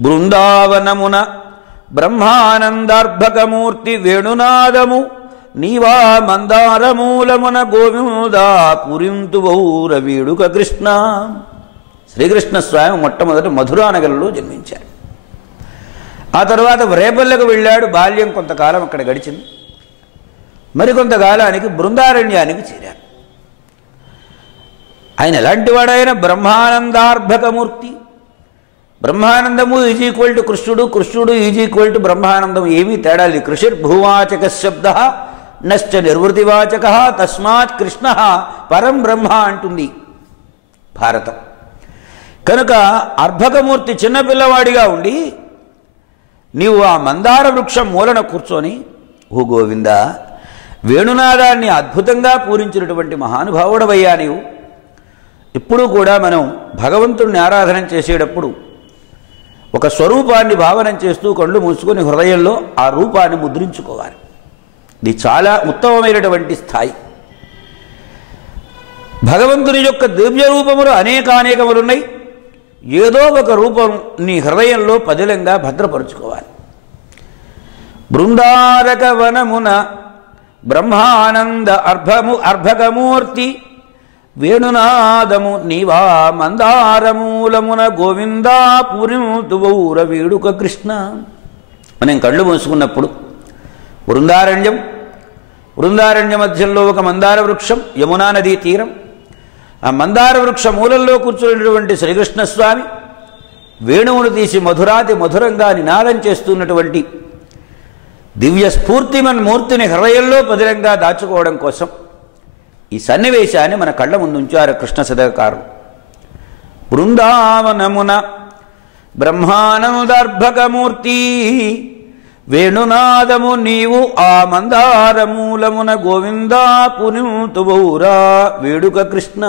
బృందావనమున బ్రహ్మానందార్భకమూర్తి వేణునాదము నీవా మందారమూలమున గోవిందా పురింతు బౌర వేడుక కృష్ణ. శ్రీకృష్ణ స్వామి మొట్టమొదట మధురానగరంలో జన్మించారు. ఆ తర్వాత వ్రేపల్లకు వెళ్ళాడు బాల్యం కొంతకాలం అక్కడ గడిచింది. మరికొంతకాలానికి బృందారణ్యానికి చేరారు ఆయన ఎలాంటి వాడైన బ్రహ్మానందార్భకమూర్తి బ్రహ్మానందము ఈజ్ ఈక్వల్ టు కృష్ణుడు కృష్ణుడు ఈజ్ ఈక్వల్ టు బ్రహ్మానందం ఏమీ తేడాలి కృషిర్భూవాచక శబ్ద నశ్చ నిర్వృతివాచక తస్మాత్ కృష్ణ పరం బ్రహ్మ అంటుంది భారతం. కనుక అర్భకమూర్తి చిన్నపిల్లవాడిగా ఉండి నీవు ఆ మందార వృక్షం మూలన కూర్చొని ఓ గోవింద వేణునాదాన్ని అద్భుతంగా పూరించినటువంటి మహానుభావుడవయ్యా నీవు. ఇప్పుడు కూడా మనం భగవంతుణ్ణి ఆరాధన చేసేటప్పుడు ఒక స్వరూపాన్ని భావన చేస్తూ కళ్ళు మూసుకొని హృదయంలో ఆ రూపాన్ని ముద్రించుకోవాలి. ఇది చాలా ఉత్తమమైనటువంటి స్థాయి. భగవంతుని యొక్క దివ్య రూపములు అనేకానేకములున్నాయి ఏదో ఒక రూపం నీ హృదయంలో పదిలంగా భద్రపరుచుకోవాలి. బృందారక వనమున బ్రహ్మానంద అర్భము అర్భకమూర్తి వేణునాదము నీవా మందారమూలమున గోవిందా పూరింతువౌర వేడుక కృష్ణ. మనం కళ్ళు మూసుకున్నప్పుడు బృందారణ్యం బృందారణ్య మధ్యంలో ఒక మందార వృక్షం యమునా నదీ తీరం. ఆ మందార వృక్ష మూలంలో కూర్చున్నటువంటి శ్రీకృష్ణస్వామి వేణువును తీసి మధురాతి మధురంగా నినాదం చేస్తున్నటువంటి దివ్య స్ఫూర్తిమన్ మూర్తిని హృదయంలో పదిలంగా దాచుకోవడం కోసం ఈ సన్నివేశాన్ని మన కళ్ళ ముందుంచారు కృష్ణ సదకారు. బృందావనమున బ్రహ్మానందర్భకమూర్తి వేణునాదము నీవు ఆ మందారమూలమున గోవిందా పునితుబౌరా వేడుక కృష్ణ.